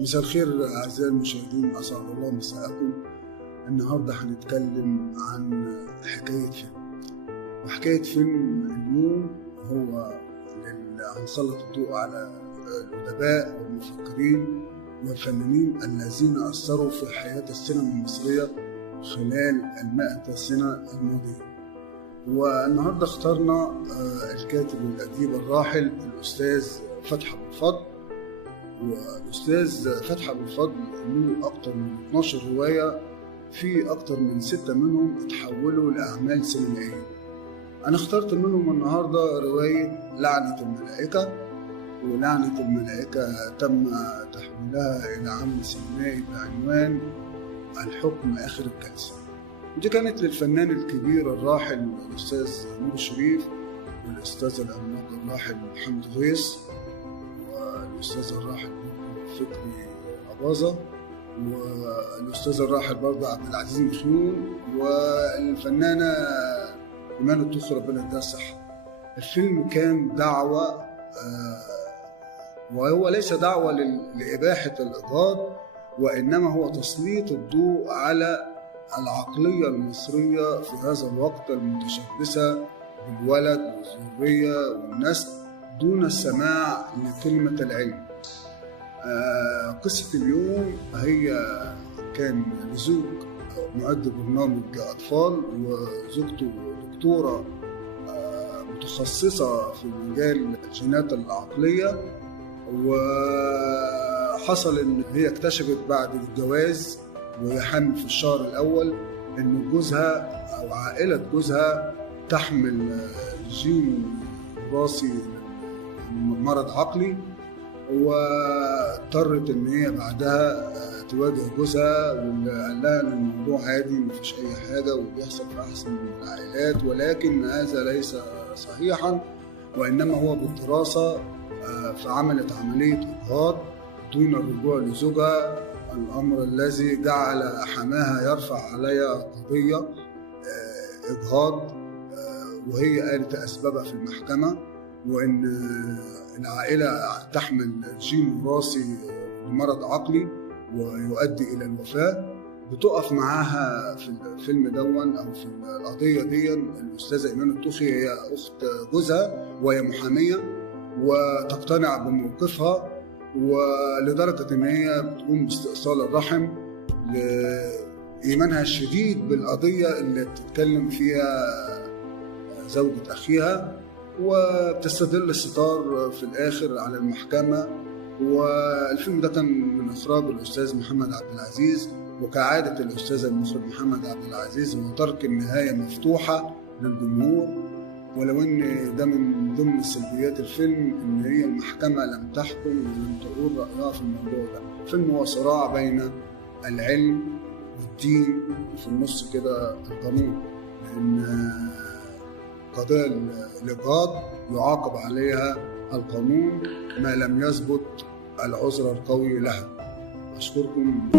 مساء الخير أعزائي المشاهدين، أسعد الله مساءكم. النهاردة هنتكلم عن حكاية فيلم، وحكاية فيلم اليوم هو هنسلط الضوء على الأدباء والمفكرين والفنانين الذين أثروا في حياة السينما المصرية خلال 100 سنة الماضية. والنهاردة اخترنا الكاتب والأديب الراحل الأستاذ فتحي أبو الفضل. والأستاذ فتحي أبو الفضل له أكتر من 12 رواية، في أكتر من 6 منهم اتحولوا لأعمال سينمائية. أنا اخترت منهم النهاردة رواية لعنة الملائكة. ولعنة الملائكة تم تحويلها إلى عمل سينمائي بعنوان الحكم آخر الجلسة. ودي كانت للفنان الكبير الراحل الأستاذ نور الشريف، والأستاذ العملاق الراحل محمد غيث، والأستاذ الراحل فكري أباظة، والأستاذ الراحل برضه عبد العزيز مخيون، والفنانة إيمان الطوخي ربنا يديها الصحة. الفيلم كان دعوة، وهو ليس دعوة لإباحة الإجهاض، وإنما هو تسليط الضوء على العقلية المصرية في هذا الوقت المتشبثة بالولد والذرية والنسل دون السماع لكلمة العلم. قصة اليوم هي كان لزوج مؤدي برنامج أطفال، وزوجته دكتورة متخصصة في مجال الجينات العقلية. وحصل إن هي اكتشفت بعد الجواز وهي حامل في الشهر الأول إن جوزها أو عائلة جوزها تحمل جين وراثي مرض عقلي، واضطرت إن هي بعدها تواجه جوزها، واللي قال لها إن الموضوع عادي مفيش أي حاجة وبيحصل في أحسن من العائلات، ولكن هذا ليس صحيحا، وإنما هو بالدراسة. فعملت عملية إجهاض دون الرجوع لزوجها، الأمر الذي جعل حماها يرفع عليها قضية إجهاض، وهي قالت أسبابها في المحكمة، وإن العائلة تحمل جين وراثي لمرض عقلي ويؤدي إلى الوفاة. بتقف معاها في الفيلم دون أو في القضية دي الأستاذة إيمان الطوخي، هي أخت جوزها وهي محامية، وتقتنع بموقفها، ولدرجة إن هي بتقوم باستئصال الرحم لإيمانها الشديد بالقضية اللي بتتكلم فيها زوجة أخيها، وبتستدل الستار في الآخر على المحكمة. والفيلم ده كان من إخراج الأستاذ محمد عبد العزيز، وكعادة الأستاذ المخرج محمد عبد العزيز هو ترك النهاية مفتوحة للجمهور، ولو ان ده من ضمن سلبيات الفيلم ان هي المحكمه لم تحكم ولم تقول رايها في الموضوع ده. الفيلم هو صراع بين العلم والدين، وفي النص كده القانون، لان قضايا الاجهاض يعاقب عليها القانون ما لم يثبت العذر القوي لها. اشكركم.